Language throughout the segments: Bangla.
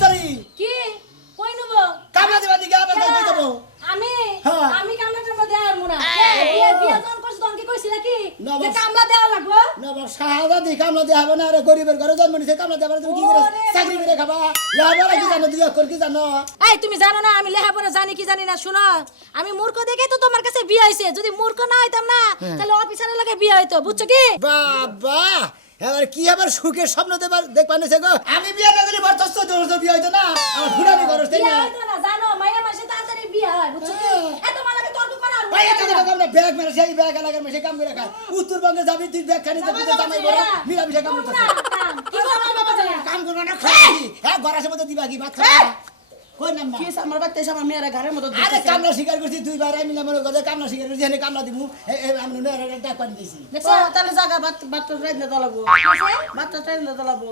তাড়াতাড়ি কি কই নেব কামলা দেবা দিকে আবার কই দেব আমি হ্যাঁ। আমি কামলা করব দেওয়ার মুনা বিয়ে বিয়ে যখন করছ তখন কি কইছিলা কি না, যে বাস। কামলা দেওয়া লাগবে না বাবা শাহাদা দি কামলা দেয়া হবে না রে গরিবের ঘরে জন্ম নিছে কামলা দেবা তুমি কি করে ওরে চাকরি করে খাবা লেহাপড়া কি জানো দুই অক্ষর কি জানো এই তুমি জানো না আমি লেখাপড়া জানি কি জানি না শুনো আমি মূর্খ দেখেই তো তোমার কাছে বিয়ে হইছে যদি মূর্খ না হইতাম না তাহলে অফিসারের লাগে বিয়ে হইতো বুঝছো কি বাবা এবার কি আবার সুখের স্বপ্ন দেখবা নেছে গো আমি বিয়ে না করি বরতস্ত জোর বিয়ে হইতো না আমার ফুরানি করস তাই বিয়ে না হইতো না জানো মাইয়া মাসে তাড়াতাড়ি বিয়ে হয় বুঝছো কি এত মালাকে তর্ক করার ভাই এটা তো আমরা ব্যাগ মেরে সেই ব্যাগ লাগার মেশে কাম করে খাই উত্তরবঙ্গে যাবি তুই ব্যাগ খানি তো বুঝে জামাই বড় মিলা মিশে কাম করতে কি করব বাবা কাম করব না খাই হ্যাঁ গরাসের মধ্যে দিবা কি ভাত খাবা কই নাম কি আমার বাচ্চা এসে আমার মেয়েরা ঘরের মতো আরে কামলা শিকার করছি দুই বার মিলা মনে করে কামলা শিকার করছি এনে কামলা দিমু আমি নরে ডাক পানি দিছি দেখছো তাহলে জায়গা বাচ্চা ট্রেন দলাবো বাচ্চা ট্রেন দলাবো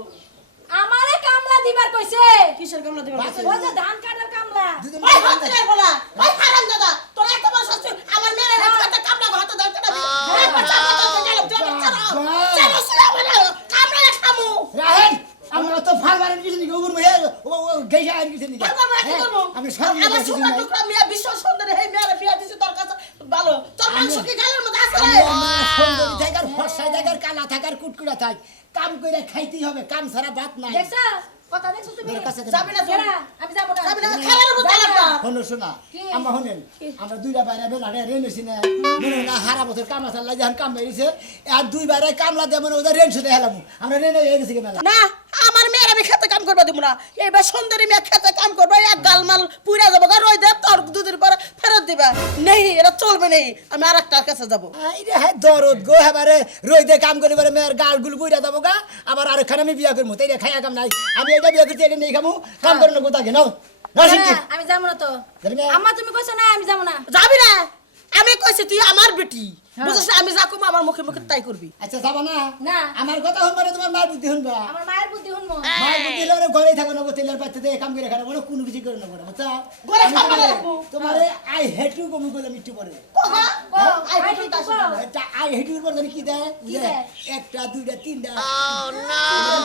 আমারে কামলা দিবার কইছে কিসের কামলা দিবা ওই যে ধান কাটার কামলা দুদিন ওই হাতে বলা ওই হারাম দাদা তোর একটা বড় শাস্তি আমার মেয়েরা হাতে কামলা হাতে দাও কেন এই বাচ্চা বাচ্চা গেল চলো চলো চলো কামলা খামু রাহেন আমরা তো ফাল মারেন কিছু নি গোবর মহে ও গেইয়া আন কিছু নি আমি সব আমার সুন্দর টুকরা মেয়ে বিশ্ব সুন্দর হে মেয়েরা বিয়া দিছে তোর কাছে ভালো তোর মাংস কি গালের মধ্যে আছে রে সুন্দর জায়গার ফর্সা জায়গার কালা থাকার কুটকুড়া থাক কাম কইরা খাইতেই হবে কাম ছাড়া ভাত নাই দেখছো কথা দেখছো তুমি তোর কাছে যাবি না কেরা? আমি যাব না যাবি না খাবার মধ্যে লাগবা হলো শোনা আমরা হনেন আমরা দুইটা বাইরে বেলা রেনেছি না মনে না হারা বছর কামলা চাল লাগে কাম বেরিয়েছে আর দুই বাইরে কামলা দেব না ওদের রেন শুধু হেলাম আমরা রেনে হয়ে গেছি মেলা না আমার মেয়ের আমি খেতে কাম করবা দিব না এইবার সুন্দরী মেয়ে খেতে কাম করবা এক গালমাল পুরা যাবো গা রই দেব তোর দুদিন পরে ফেরত দিবা নেই এটা চলবে নেই আমি আর একটার কাছে যাবো আইরে হ্যাঁ দরদ গো এবারে রইদে কাম করে এবারে মেয়ের গালগুলো বুইরা দেবো গা আবার আরেকখানে আমি বিয়া করবো তাই খাইয়া কাম নাই আমি এটা বিয়া করতে এটা নেই খামু কাম করে না কোথাকে নাও না, আমি যাব না তো যাবি না? আম্মা তুমি কইছো না আমি যাব না যাবি না আমি কইছি তুই আমার বেটি বুঝছিস আমি যা কম আমার মুখে মুখে তাই করবি আচ্ছা যাবা না না। আমার কথা শুনবা না তোমার মায়ের বুদ্ধি শুনবা আমার মায়ের বুদ্ধি শুনবো মায়ের বুদ্ধি হলে ঘরে থাকো না তেলের বাচ্চা দিয়ে কাম করে খারাপ বলো কোনো কিছু করে না বুঝছো ঘরে খাবো না রাখবো। তোমার আই হেট ইউ কমি বলে মিট্টু করে কগা আই আই বেটি তো তাস কও। এটা আই হেট ইউর বলে কি দেয় কি দেয়? একটা দুইটা তিনটা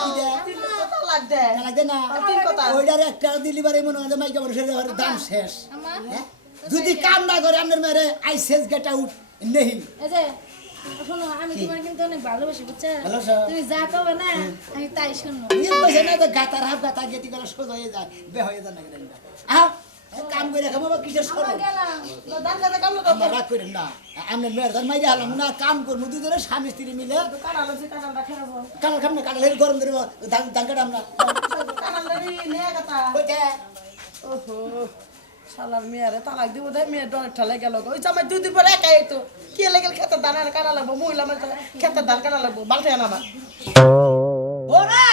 কি দেয় তিন কথা লাগবে লাগবে না তিন কথা ওইটার একটা দিলি বারে মনে হয় মাইকা মানুষের দাম শেষ আম্মা হ্যাঁ? যদি কাম না করে আপনার মেরে আই শেষ গেট আউট নেই এই যে শোনো আমি তোমার কিন্তু অনেক ভালোবাসি বুঝছো ভালোবাসো? তুমি যা কবে না আমি তাই শুনবো ইয়ে পয়সা না তো গাতার হাফ গাতা গেতি করে সোজা হয়ে যায় বে হয়ে যায় না কেন আহ কাম করে খাবো বা কিসের সরো আমার গেলাম দান দাদা কাম না আমরা রাগ করেন না আপনার মেয়ের ধান মাইরে হালাম না কাম করবো দুজনে স্বামী স্ত্রী মিলে কানাল আছে কানাল রাখে রাখবো কানাল খাম না কানাল গরম ধরবো ধান কাটা আমরা কানাল রে নে কথা ওইটা ওহো শালার মেয়েরে তালাক দিব দে মেয়ে ডরে ঠলে গেল ওই জামাই দুই দিন পরে একাই তো কি লেগেল খেতে দান কানা লাগবো মহিলা মানে খেতে দান কানা লাগবো বালতে আনা আমার ওরা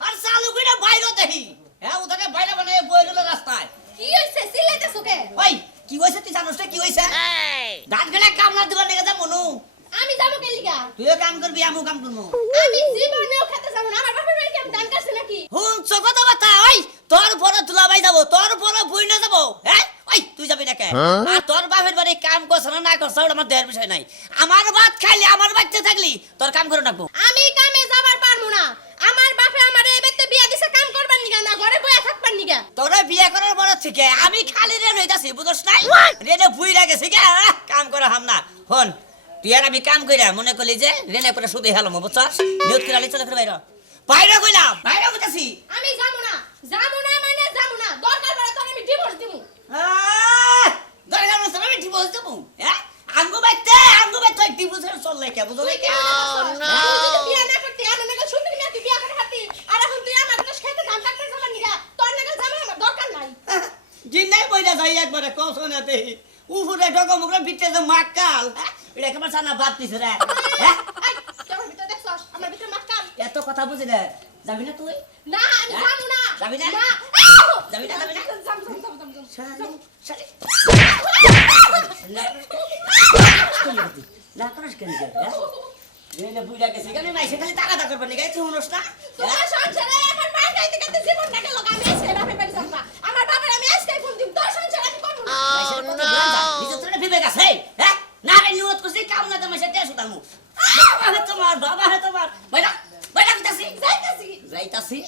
আর চালু কইরা বাইরে দেখি হ্যাঁ ওটাকে বাইরে বানায় বই গেল রাস্তায় কি হইছে সিলাইতেছো কে ওই কি হইছে তুই জানোস না কি হইছে দাঁত গেলে কামলা দিবার লেগে যা মনু আমি যাব কে লিগা তুইও কাম করবি আমিও কাম করবো আমি জীবনেও খেতে যাব না আমার বাপের বাড়ি কি আমি দান কাছে নাকি হুন কথা বাতা ওই তোর পরে তুলাবাই যাব তোর পরে বই না যাব হ্যাঁ ওই তুই যাবি না কে আর তোর বাপের বাড়ি কাম করছ না করছ ওটা আমার দেহের বিষয় নাই আমার ভাত খাইলি আমার বাচ্চা থাকলি তোর কাম করে রাখবো আমি কামে যাবার পারমু না আমার বাপে আমার এই বেতে বিয়া দিছে কাম করবার নিগা না ঘরে বইয়া থাকবার নিগা তোরা বিয়ে করার পর থেকে আমি খালি রে রইতাছি বুঝছ নাই রেনে বুইরা গেছি কে কাম করে হাম না হন তুই আর আমি কাম কইরা মনে করলি যে রেনে করে শুধু হেলাম বুঝছস নিয়ত করে আলি চলে করে বাইরে বাইরে কইলাম বাইরে কইতাছি আমি যাবো না মানে যাবো না দরকার পড়ে তো আমি ডিভোর্স দিমু দরকার মতো আমি ডিভোর্স দেবো হ্যাঁ আঙ্গু বাইতে ডিভোর্সের চল কে বুঝো নাই কে তুই যদি বিয়া না করতে আমার নাকি সুন্দরী মেয়ে তুই বিয়া করে হাতি আর এখন তুই আমার কাছে খেতে ধান কাটতে যাবার নিগা তোর নাকি যাবে আমার দরকার নাই জিন্দাই বইরা যাই একবারে কসনাতে উফুরে ঢোকা মুখে বিটে যে মাকাল এটা কেমন সানা বাদ দিছে রে হ্যাঁ এই তোর ভিতরে দেখছস আমার ভিতরে মাকাল এত কথা বুঝি না যাবি না তুই না আমি যাবো না যাবি না? না যাবি না যাবি না যাম শালি না করিস কেন রে বুইরা গেছে কেন নাই সেখানে টাকা টাকা করবে নাকি তুই হনস না তোমার সংসারে এখন মার খাইতে খাইতে জীবনটাকে লাগামি আছে বাপের বাড়ি যাবা আমার বাবার আমি আজকেই ফোন দিম তোর সংসার আমি করব না নিজের তোরে বিবেক আছে হ্যাঁ না রে নিয়ত করছিস কাম না তোমার সাথে শুধামু বাবা হে তোমার বাইরা বাইরা কইতাছি যাইতাছি যাইতাছি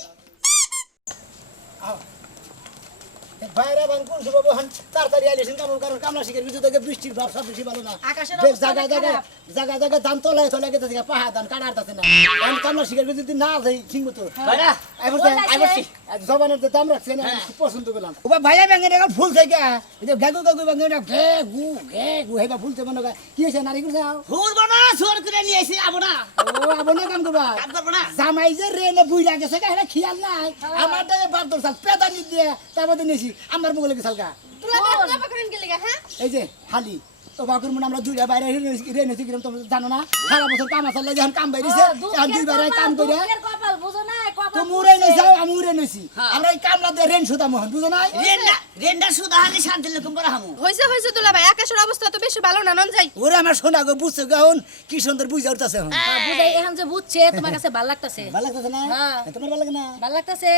এখন কোন সময় বহান তাড়াতাড়ি আইলেছেন কারণ কামলা শিখের কিছু থেকে বৃষ্টির ভাব সব বেশি ভালো না আকাশের বেশ অবস্থা জায়গা ধান তলে গেছে থেকে পাহাড় ধান কাটার তাছে না এখন কামলা শিখের যদি না যাই ঠিক মতো বাইরা আইবছি জবানের যে দাম রাখছে না খুব পছন্দ করলাম ওবা ভাইয়া ব্যাঙে এখন ফুল থেকে এই যে ঘেগু ব্যাঙে না ঘেগু হেবা ফুলতে মনে করে কি হয়েছে নারী করছে ফুল বনা জোর করে নিয়ে আইছি আবনা ও আবনে কাম করবা কাম করব না জামাই যে রেনে বুইরা গেছে এটা খেয়াল নাই আমার দায়ে বার দরসাল পেদানি দিয়ে তারপর নিয়েছি আমার মুখে লেগে সালকা এই যে হালি তো বাকুর মনে আমরা দুইটা বাইরে রেনেছি কিরম তোমরা জানো না সারা বছর কাম আসার লাগে যখন কাম বাইরেছে এখন দুই বাইরে কাম করে কপাল বুঝো না কপাল তো মুরে নেই যাও আমি উড়ে নেছি আমরা এই কামলা দিয়ে রেন সুদা মোহন বুঝো নাই রেন্ডা সুদা হালি শান্তি লকম করে হামু হইছে দুলা ভাই আকাশের অবস্থা তো বেশি ভালো না নন যাই ওরে আমার সোনা গো বুঝছো গাউন কি সুন্দর বুঝা উঠতাছে এখন বুঝাই এখন যে বুঝছে তোমার কাছে ভালো লাগতাছে ভালো লাগতেছে না হ্যাঁ। তোমার ভালো লাগে না ভালো লাগতাছে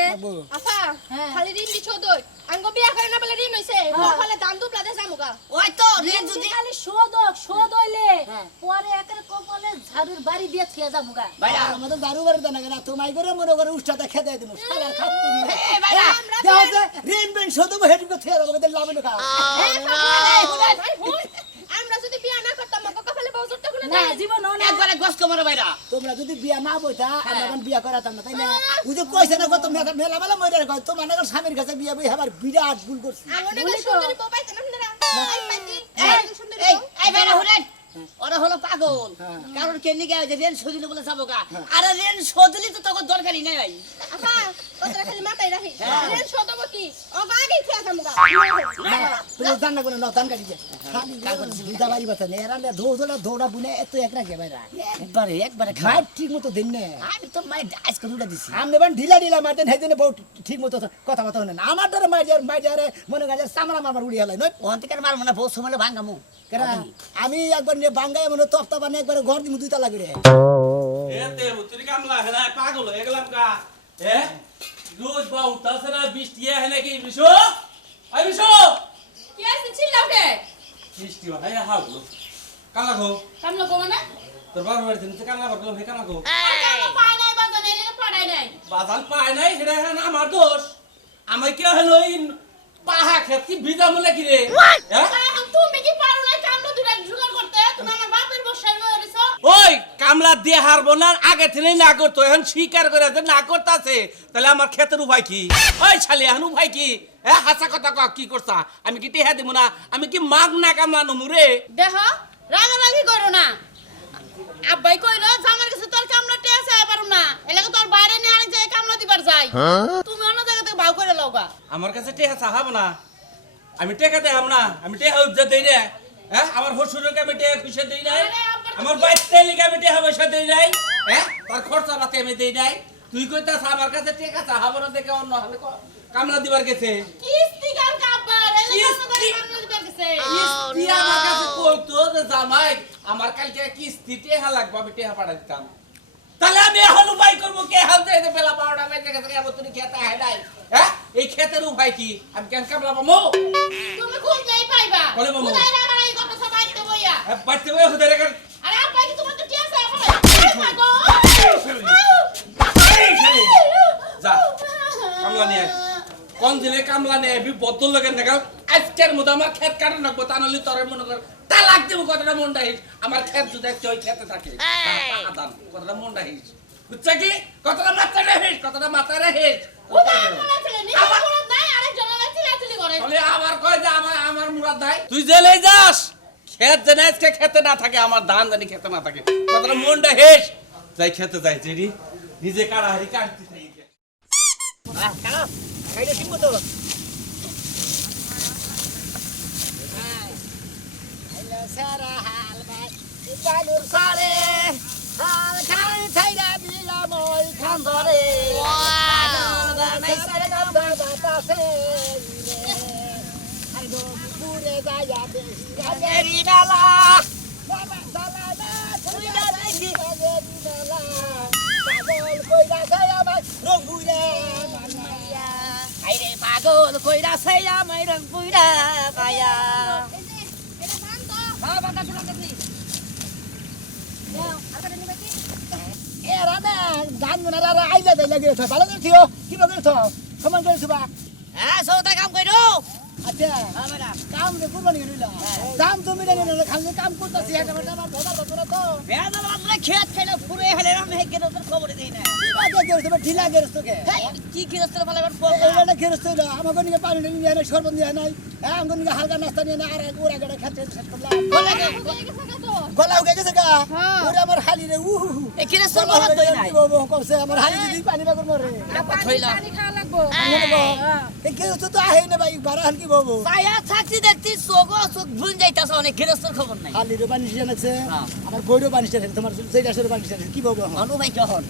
আফা হ্যাঁ। খালি ঋণ দিছো দই আঙ্গ বিয়া করে না বলে ঋণ হইছে ফলে দাম দুপলা দে জামুকা ওই তো রেন যদি যদি খালি শোধ হইলে পরে একের কপালে ঝাড়ুর বাড়ি দিয়ে থিয়া যাবুগা বাইরা আমাদের দারু বাড়ি দেনা কেনা তোমাই করে মনে করে উষ্টাটা খেতে দিমু সালার খাত তুমি এই বাইরা দেখো যে রেন বেন শোধ হেডুকে থিয়া যাবো কত লাভ না আমরা যদি বিয়া না করতাম মা কপালে বউজুরটা কোন না জীবন না একবারে গস্ত মারো বাইরা তোমরা যদি বিয়া না বইতা আমরা এখন বিয়া করাতাম না তাই না ওই যে কইছে না কত মেলা মেলা মরে কয় তোমার না স্বামীর কাছে বিয়া বই আবার বিরাট ভুল করছি আঙ্গনে সুন্দরী বউ পাইতে না আপনারা আই পাইতি সুন্দরী এই এই বাইরা শুনেন ওরা হলো পাগল কারণ কে নিকে যে রেন সদিলে বলে যাবো গা আরে রেন সদিলে তো তখন দরকারই নাই আফা কতরা খালি মাথায় রাখি ঋণ শোধব কি ও বাগে থিয়া জামুকা তুমি জান না কোনো নতান কাটি দে খালি দুইটা বাড়ি বাতা নে এরা দৌড়া বুনে এত এক রাখে বাইরা একবারে খাই ঠিক মতো দিন নে আমি তো মাই আজকে দুটা দিছি আমি এবার ঢিলা মারতেন হেদিনে বউ ঠিক মতো কথা কথা না আমার দ্বারা মাইজারে মনে গাজে সামরা মারবার উড়ি হলাই নয় ওখান থেকে মারবো না বউ সময় ভাঙামু কেন আমি একবার নিয়ে বাঙ্গায় মনে তপ্তা বানে একবার ঘর দিমু দুইটা লাগি রে এতে তুই কামলা হেনা পাগল হয়ে গেলাম কা এ রোজ বা উঠতাছে না বৃষ্টি হয় নাকি বিশো আই বিশো কি আছে চিল্লাও কে বৃষ্টি হয় হাগলো কামলা গো কামলো গো না তোর বাবার বাড়ি থেকে কামলা করলো হে কামলা গো কামলো পায় নাই বাজানে এলে পাড়াই নাই বাজান পায় নাই সেটা হেনা আমার দোষ আমি কি হলো এই পাহা খেত কি ভিজা মলে কি রে এখন তুমি কি পারো না কামলো দুটা জোগাড় করতে তুমি আমার বাপের বসাই রইছো ওই কামলা দিয়ে হারবো না আগে থেকে না করতো এখন স্বীকার করে যে না করতাছে তাহলে আমার ক্ষেতের উপায় কি ওই শালি এখন উপায় কি হ্যাঁ হাসা কথা ক কি করছা আমি কি টেহা দিব না আমি কি মাগ না কামলা নমুরে দেখো রাগারাগি করো না আব্বাই কইলো জামার কাছে তোর কামলা টেসে পারুম না এলাকা তোর বাইরে নিয়ে আনি যায় কামলা দিবার যাই তুমি অন্য জায়গা থেকে ভাও করে লওগা আমার কাছে টেহা চাহাব না আমি টেকা দেখাম না আমি টেহা উজ্জা দেই না হ্যাঁ আমার হসুরকে আমি টেহা খুশি দেই নাই আমার বাইতে লিগে আমি টেহা পয়সা দেই নাই হ্যাঁ তার খরচা পাতি আমি দেই নাই তুই কইতাছ আমার কাছে টেকা চাহাব না দেখে অন্য হালে কামলা দিবার গেছে কিস্তি কাল কাবার এলাকা কিস্তি? কামলা দিবার গেছে কিস্তি আমার কাছে কইতো যে জামাই আমার কালকে কিস্তি টেহা লাগবে আমি টেহা পাঠা দিতাম তাহলে আমি এখন উপায় করবো কে হাল যাইতে বেলা 12টা বেজে গেছে এবার তুমি খেতে আহে নাই হ্যাঁ এই ক্ষেতের উপায় কি আমি কেন কামলা পাবো তুমি খুব নেই পাইবা বলে মামু। কোথায় রাগারাগি করতে সব আইতে বইয়া বাড়তে বই হুদে রেখে আরে আব্বাই কি তোমার তো টেসে পারো যা কামলা নিয়ে আয়। কোন দিনে কামলা নিয়ে বি বদল লাগে না আজকের মতো আমার ক্ষেত কাটে রাখবো তা নাহলে তোর মনে কর তালাক দেবো কতটা মন রাখিস আমার ক্ষেত যদি একটা ওই খেতে থাকে আদান কতটা মন রাখিস বুঝছা কি কতটা মাথা রাখিস কতটা মাথা রাখিস তাহলে আমার কয় যে আমার মুরাদ নাই তুই জেলে যাস ক্ষেত জানি আজকে খেতে না থাকে আমার ধান জানি খেতে না থাকে কতটা মনটা হেস যাই খেতে যাই চিনি নিজে কাড়াহাড়ি কাটতে থাকি খাইলে ঠিক মতো সারা হাল ভাই পালুর সারে হাল খাই ছাইরা বিলা মই খান ধরে সারে গাম বাতাসে আই গো পুরে যায়া বেরি বেলা বাবা সালা না ছুইরা দেখি বেরি বেলা পাগল কইরা যায় আমার রঙ্গুরে মানায়া আইরে পাগল কইরা সেই আমায় রং পুইরা পায়া এরা না ধান গুনারা আইলে যাই লাগে ভালো করে থিও কি ভাবে থো সমান করে থবা হ্যাঁ সৌদা কাম কইরো আচ্ছা হ্যাঁ বেটা কাম রে কুরবানি নিলা দাম তুমি জানি না খালি কাম করতেছি এটা বেটা আমার ধরা ধরা তো বেদা আমরা খেত খাইলে পুরে হেলে আমি হেগে তোর খবর দেই না বাজে গেছ তুমি ঢিলা গেছ তোকে কি কিরস্তর ফলে এবার এইটা গেছ তো আমাকে নিয়ে পানি নিয়ে না শরবত নিয়ে নাই হ্যাঁ আমাকে নিয়ে হালকা নাস্তা নিয়ে না আর ওরা গড়ে খেতে শেষ করলাম গলা উঠে গেছে গা ওরে আমার হালি রে এই কিরস্তর বলা দই নাই কমছে আমার হালি দিদি পানি বাগর মরে পানি খাওয়া লাগবো এই কেউ তো আহেই না ভাই বারাহান কি বাবু ছায়া থাকছি দেখছি চোখ ভুল যাইতাছে অনেক কিরস্তর খবর নাই হালি রে পানি জানাছে আমার বইরও পানি জানাছে তোমার যেটা সরে পানি জানাছে কি বাবু অনু ভাই কখন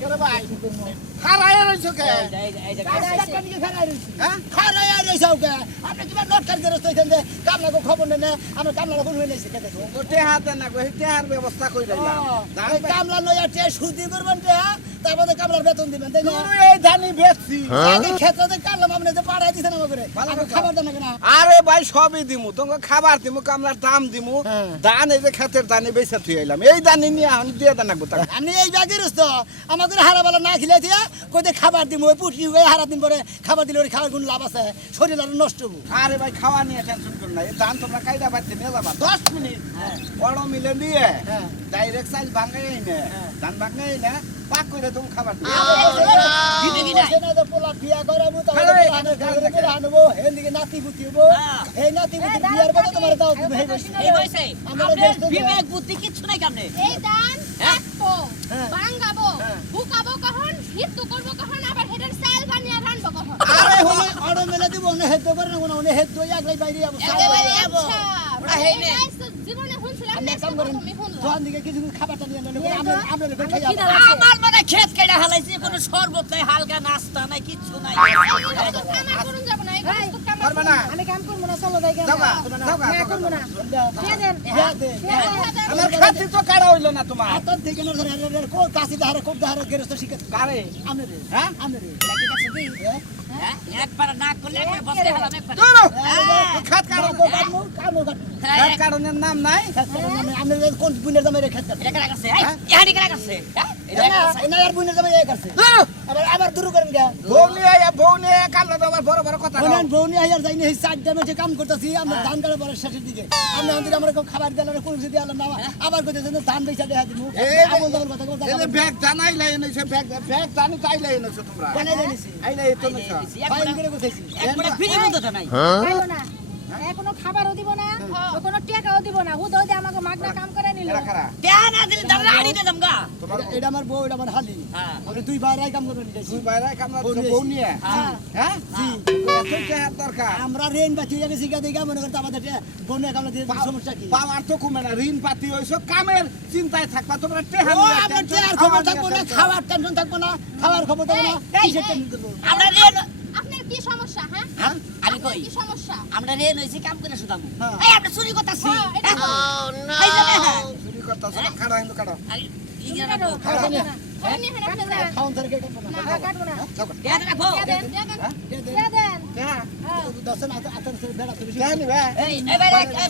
কেরে ভাই হারায় রইছো কে এই যে হ্যাঁ হারায় রইছো কে আপনি কি নোট কার গেরস্ত হইছেন যে কামলাকে খবর নেন না আমরা কামলা কোন হইছে কে দেখো ওতে হাতে না কই তেহার ব্যবস্থা কই রাইলাম ওই কামলা লইয়া টে সুদি করবেন টে তারপরে কামলার বেতন দিবেন তাই না এই ধানি বেচছি আগে ক্ষেত্রে কামলা আপনি যে পাড়াই দিছেন আমাকে ভালো খাবার দেন না আরে ভাই সবই দিমু তোমাকে খাবার দিমু কামলার দাম দিমু হ্যাঁ। দান এই যে ক্ষেতের দানি বেচা থুই আইলাম এই দানি নিয়ে এখন দিয়ে দান লাগবো টাকা আমি এই ব্যাগের তো আমাকে হারাবেলা না খেলে দিয়া কইতে খাবার দিব ওই পুটি ওই হারা দিন পরে খাবার দিলে ওই খাবার কোন লাভ আছে শরীর আর নষ্ট হবো আরে ভাই খাওয়া নিয়ে টেনশন করো না এই দান তোমরা কাইদা বাড়তে নিয়ে যাবা 10 মিনিট বড় মিলে দিয়ে হ্যাঁ। ডাইরেক্ট সাইজ ভাঙাই না ধান ভাঙাই না পাক করে তুমি খাবার দিও পোলা বিয়া করাবো এদিকে নাতি পুতি হবো এই নাতি পুতি বিয়ার কথা তোমার দাও তুমি এই বয়সে আপনার বিবেক বুদ্ধি কিচ্ছু নাই কেমনে এই দান হ্যাঁ? কাটবো হ্যাঁ। ভাঙাবো বুকাবো কখন মৃত্যু করবো কখন আবার হেডের সেল বানিয়ে রানবো কখন আরে হলে অর্ডার মেলা দিব অনেক হেড করে না কোনো অনেক হেড দই আগলাই বাইরে যাবো একেবারে যাবো। ওরা হেই নে। জীবনে শুনছিলাম আমি না এক কাম করেন তুমি শুনলাম দোকান দিকে কিছু খাবারটা নিয়ে নেন আমরা আমরা খাই যাবো আমার মানে ক্ষেত কেটে হালাইছে কোনো শরবত নাই হালকা নাস্তা নাই কিচ্ছু নাই কামার করুন যাব না এই তো কামার পারবে না আমি কাম করবো না চলো যাই যাও গা, যাও গা, না যাও গা, করবো না যাও গা। দিয়ে দেন আমার খাতি তো কাটা হইলো না তোমার আতর থেকে না ধরে কো কাশি ধারে কোপ ধারে গেরস্ত শিখে কারে আমি রে হ্যাঁ? আমি রে হ্যাঁ? একবার না করলে একবার বসতে হালাম একবার চলো খাত কাটো কামো কামো খাত কারণের নাম নাই আমি কোন বুনের দামে রেখে এটা কারা করছে এই ইহানি কারা করছে হ্যাঁ? এটা কারা করছে? না আর বুনের দামে এই করছে আবার আবার দূর করেন গা বউ নিয়ে কামলা দেওয়ার বড় বড় কথা বলেন বউনি আইয়ার যাইনি এই সাইড দামে যে কাম করতেছি আমরা ধান কাটা পরে শেষের দিকে আমরা আমাদের আমরা খাবার দিলাম কোন যদি আলাম না আবার কইতেছে ধান বেচা দেয়া দিমু আমল দামর কথা কথা এই ব্যাগ জানাই লাই এনেছে ব্যাগ জানি তাই লাই এনেছে তোমরা বানাই জানিছি আইলে তো না ফাইন করে কইতেছি একবারে ফ্রি বন্ধটা নাই খাইবো না কোনো খাবারও দিব না কোনো টাকাও দিব না হুদ হইতে আমাকে মাগনা কাম করে নিল এরা খারা দেয়া না দিলে দাঁড়া আড়িতে যামগা এটা আমার বউ এটা আমার হালি হ্যাঁ আমরা দুই ভাইরাই কাম করে নিতেছি তুই বাইরে কামলা বউ নিয়ে হ্যাঁ জি এত টাকার দরকার আমরা রেন বাতি হয়ে গেছি গাদি গা মনে করতে আমাদের বনে কামলা দিয়ে সমস্যা কি পাওয়ার তো কমে না ঋণ পাতি হইছো কামের চিন্তায় থাকবা তোমরা টেহা ও আমার টেয়ার খবর থাকবো না খাওয়ার টেনশন থাকবো না খাওয়ার খবর থাকবো না কিসের টেনশন দেবো আমরা রেন আপনার কি সমস্যা হ্যাঁ হ্যাঁ আমি কই কি সমস্যা আমরা রেন হইছি কাম করে শুধামু হ্যাঁ। এই আমরা চুরি করতাছি হ্যাঁ, এটা বলো। এই যে হ্যাঁ চুরি করতেছ না খাড়া হিন্দু কাটো আরে ইগরা রাখো খাওয়া নিয়ে ওই নিয়ে হেন আপনি যান। খাওয়ান ধরে কেটে না না কাটবো না দেয়া রাখো দিয়ে দেন, দিয়ে দেন। দিয়ে দেন টেহা দশন আতন সে বেড়া তুলি টেহা নিবে এই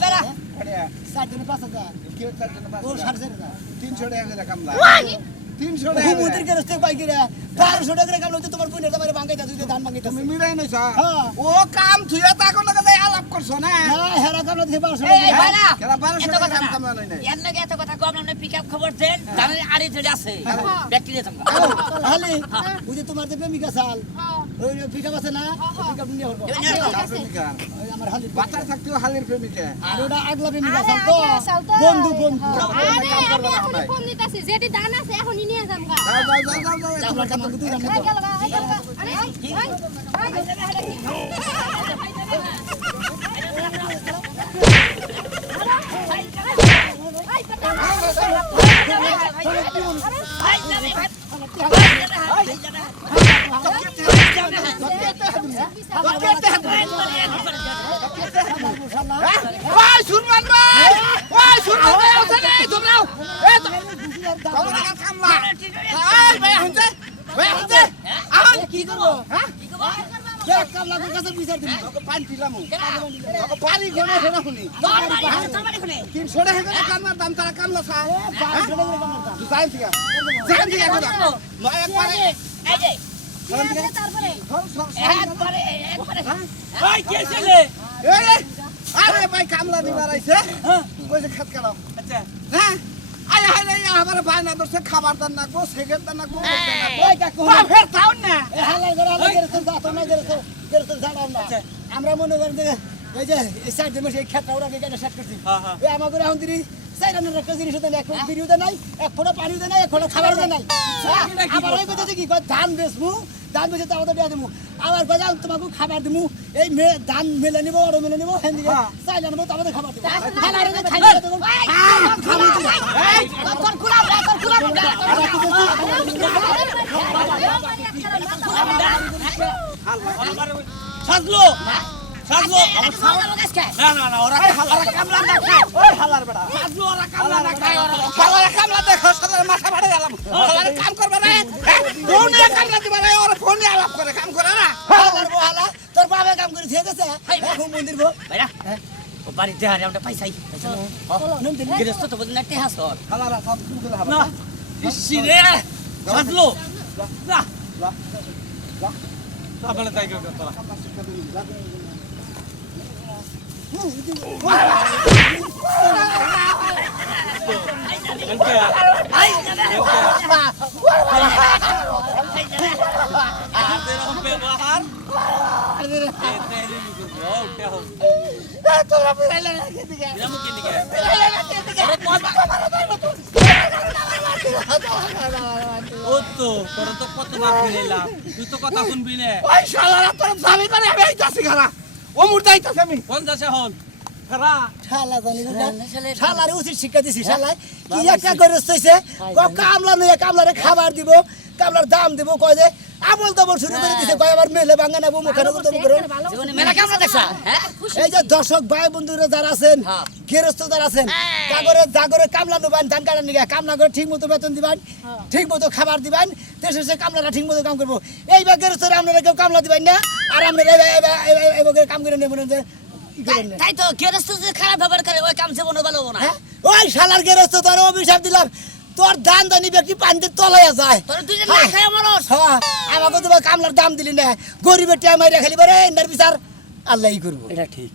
বেলা আরে 7 দিন 5000 কি হচ্ছে জন্য ও বাস 4.5 300 টাকা করে কামলা 300 টাকা হুমুদের কে রস্তে পাই গিরা 1200 টাকা কাম হইতে তোমার বুনের দামে বাঙ্গাইতা তুই ধান বাঙ্গাইতা তুমি মিরাই নইছ হ্যাঁ। ও কাম থুয়া তাকো লাগা যাই আলাপ করছো না না হেরা কাম দিয়ে 1200 এই টাকা বেলা কেলা 1200 এত টাকা কথা কাম না। কামলা নই নাই এর নাকি এত কথা কম আমরা পিকআপ খবর দেন জানেন আড়ি ধরে আছে ব্যাকটেরিয়া যামগা হালি ওই যে তোমার যে প্রেমিকা সাল হ্যাঁ। ওই পিকআপ আছে না পিকআপ নিয়ে হবো প্রেমিকা ওই আমার হালি বাতার থাকতেও হালির প্রেমিকা আর ওটা আগলা প্রেমিকা আরে সাল তো আগে আসাল তো। বন্ধু বন্ধু আরে কাম আমি করবা না এখনই নাই। ফোন দিতেছি যেটি দান আছে এখনই নিয়ে যান গা যাও তোমরা কাম করতে জানো এই তো গেল গা, এই গেল গা। আরে ওই সুরমান ভাই ওই সুরমান ভাই আছে না তোমরা এ তোমরা কামলা এই ভাই হচ্ছে ভাই হচ্ছে আই কি করবো হ্যাঁ কি খবর দেখ কাম লাগো কাছে বিচার দিবি তোকে পানি দিলাম তোকে পানি ঘনে ঘনে শুনি তোর বাড়ি কোনে 300 টাকা করে কামলা দাম তারা কামলা চা 1200 টাকা কাম করতা তুই যাই ঠিক আছে যাই ঠিক আছে নয় একবারে এই যে তারপরে ওই কে ছেলে আরে ভাই কামলা দিবার আইছে কইছে খেত কাটাও আচ্ছা হ্যাঁ আয় হায় রে আমার বায়না দর্শে খাবার দান নাকবো সেকেন্ড দান নাকবো ওই কাকু ফের তাও না হালাই করে যাতো না গেরস্ত জানাও না আমরা মনে করেন যে এই যে এই সাইড মাসে এই খেতটা ওরা কেটে শেষ করছি এই আমাদের এখন দিদি সাইডানের একটা জিনিস হতে এক ফোঁটা বিড়িও নাই এক ফোঁটা পানিও নাই এক ফোঁটা খাবারও নাই আবার ওই কথা কি কয় ধান বেচমু ধান বেচে তাও তো দেয়া দেবো আবার কয় তোমাকে খাবার দিমু এই ধান মেলে নিবো ওর মেলে নিবো হ্যাঁ দিকে চাইলে নেবো তারপরে খাবার দেবো সাজলো সাজলো না না না ওরা কামলা না খায় ওই হালার বেটা সাজলো ওরা কামলা না খায় ওরা কামলা দেখো সাদের মাথা ফাড়ে গেলাম ওরা কাম করবে না ফোনে কামলা দিবা না ওরা ফোনে আলাপ করে কাম করে না হালা তোর বাবা কাম করে ঠিক আছে এখন মন্দির গো ভাইরা ও বাড়িতে হারে আমরা পাইছাই গৃহস্থ তো বলতে না টেহাস হালারা সব শুরু হবে না ইসিরে সাজলো না তাহলে তাই কেউ তোরা ও তো তোর তো কত বার নিলাম তুই তো কথা শুনবি না ওই শালারা তোর স্বামী করে আমি আইতাছি খারা ও মুর্দা আইতাছি আমি কোন যাচ্ছে হন খারা শালা জানি না শালারে উচিত শিক্ষা দিছি শালায় কি একটা করে হইছে কামলা নয় কামলারে খাবার দিব কামলার দাম দিব কয় যে আমল তো শুরু করে দিছে কয় আবার মেলে ভাঙা নেবো মুখে নেবো জীবনে মেলা কেমন দেখছা হ্যাঁ এই যে দর্শক ভাই বন্ধুরা যারা আছেন গৃহস্থ যারা আছেন জাগরে কামলা নেবেন ধান কাটার নিগে কামলা করে ঠিক মতো বেতন দিবেন ঠিক মতো খাবার দিবেন দেশে সে কামলারা ঠিক মতো কাম করবো এইবার গৃহস্থরা আপনারা কেউ কামলা দিবেন না আর আপনারা এবার কাম করে নেবেন যে তাই তো গৃহস্থ যে খারাপ ব্যবহার করে ওই কাম জীবনে ভালো না ওই শালার গৃহস্থ তোর অভিশাপ দিলাম তোর দান দানি ব্যক্তি পানিতে তলাইয়া যায় তোর দুইজন না খায় মানুষ আমাকে তোমার কামলার দাম দিলি না গরিবের টাইম মাইরা খালি বারে এন্ডার বিচার আল্লাহই করবো এটা ঠিক